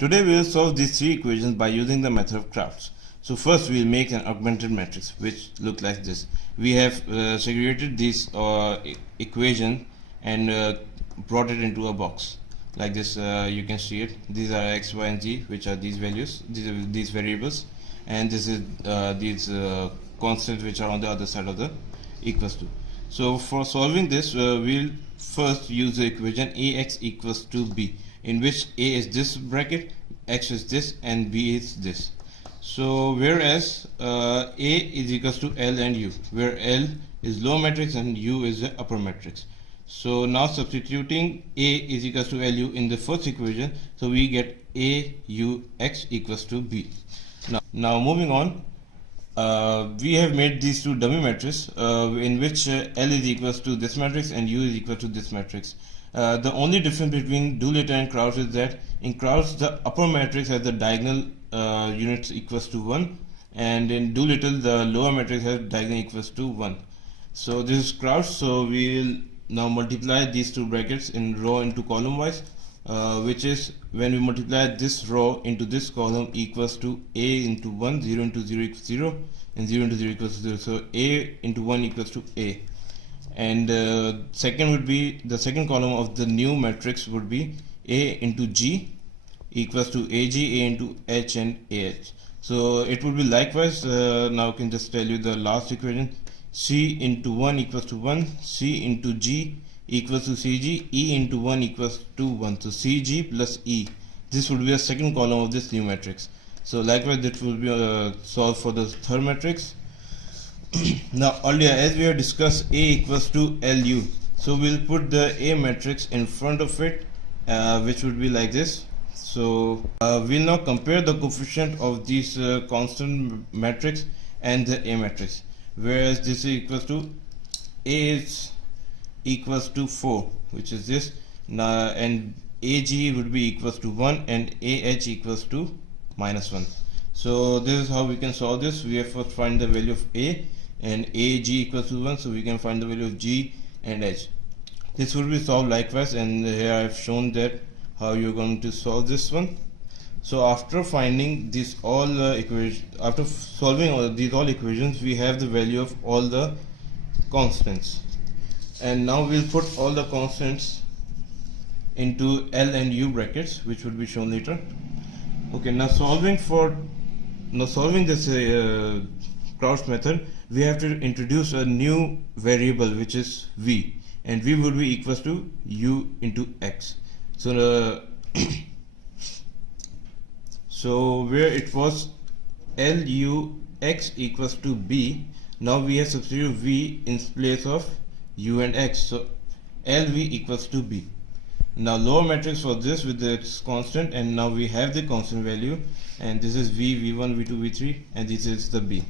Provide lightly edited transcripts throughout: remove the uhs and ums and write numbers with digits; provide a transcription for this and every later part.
Today we will solve these three equations by using the method of crouts. So first we will make an augmented matrix which look like this. We have segregated this equation and brought it into a box like this. You can see it. These are x, y and z, which are these values, these variables, and this is these constants which are on the other side of the equals to. So for solving this we'll first use the equation ax equals to b, in which a is this bracket, x is this, and b is this. So whereas a is equals to L and U, where L is lower matrix and U is the upper matrix. So now substituting a is equals to LU in the first equation, so we get a u x equals to b. Now moving on, we have made these two dummy matrices in which L is equals to this matrix and U is equal to this matrix. The only difference between Doolittle and Crouts is that in Crouts the upper matrix has the diagonal units equals to 1, and in Doolittle the lower matrix has diagonal equals to 1. So this is Crouts, so we will now multiply these two brackets in row into column wise, which is when we multiply this row into this column equals to a into 1, 0 into 0 equals 0, and 0 into 0 equals 0. So a into 1 equals to a. And second would be the second column of the new matrix would be a into g equals to ag, a into h, and ah. So it would be likewise. Now I can just tell you the last equation: c into 1 equals to 1, c into g equals to cg, e into 1 equals to 1. So cg plus e, this would be a second column of this new matrix. So likewise it will be solved for the third matrix. Now earlier, as we have discussed, a equals to LU, so we'll put the A matrix in front of it, which would be like this. So we'll now compare the coefficient of these constant matrix and the A matrix, whereas this is equals to A is equals to 4, which is this, and AG would be equals to 1 and AH equals to minus 1. So this is how we can solve this. We have first find the value of A, and AG equals to 1, so we can find the value of G and H. This will be solved likewise, and here I have shown that how you're going to solve this one. So after finding these all equations, after solving all these equations, we have the value of all the constants, and now we'll put all the constants into L and U brackets, which will be shown later. Okay, now solving this Crouts method, we have to introduce a new variable which is v, and v would be equals to u into x. So so where it was lux equals to b, now we have substituted v in place of u and x, so lv equals to b. Now lower matrix for this with its constant, and now we have the constant value, and this is v, v1, v2, v3, and this is the b.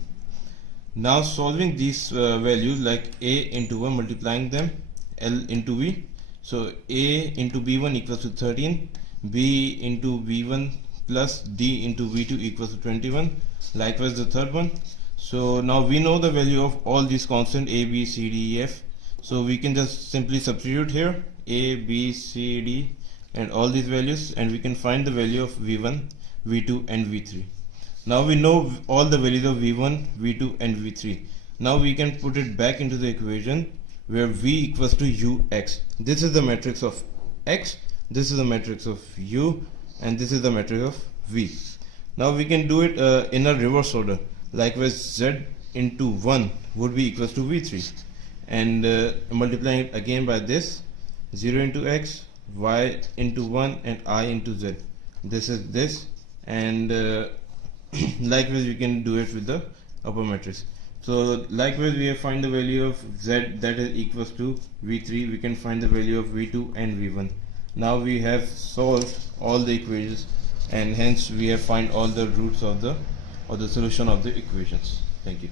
Now solving these values like a into 1, multiplying them, L into v, so a into b1 equals to 13, b into v1 plus d into v2 equals to 21. Likewise the third one. So now we know the value of all these constants a, b, c, d, e, f, so we can just simply substitute here a, b, c, d and all these values, and we can find the value of v1, v2 and v3. Now we know all the values of v1, v2 and v3. Now we can put it back into the equation where v equals to ux. This is the matrix of x, this is the matrix of u, and this is the matrix of v. Now we can do it in a reverse order. Likewise z into 1 would be equals to v3, and multiplying it again by this, 0 into x, y into 1, and I into z. This is this, and likewise we can do it with the upper matrix. So likewise we have find the value of z, that is equals to v3. We can find the value of v2 and v1. Now we have solved all the equations, and hence we have find all the roots of the solution of the equations. Thank you.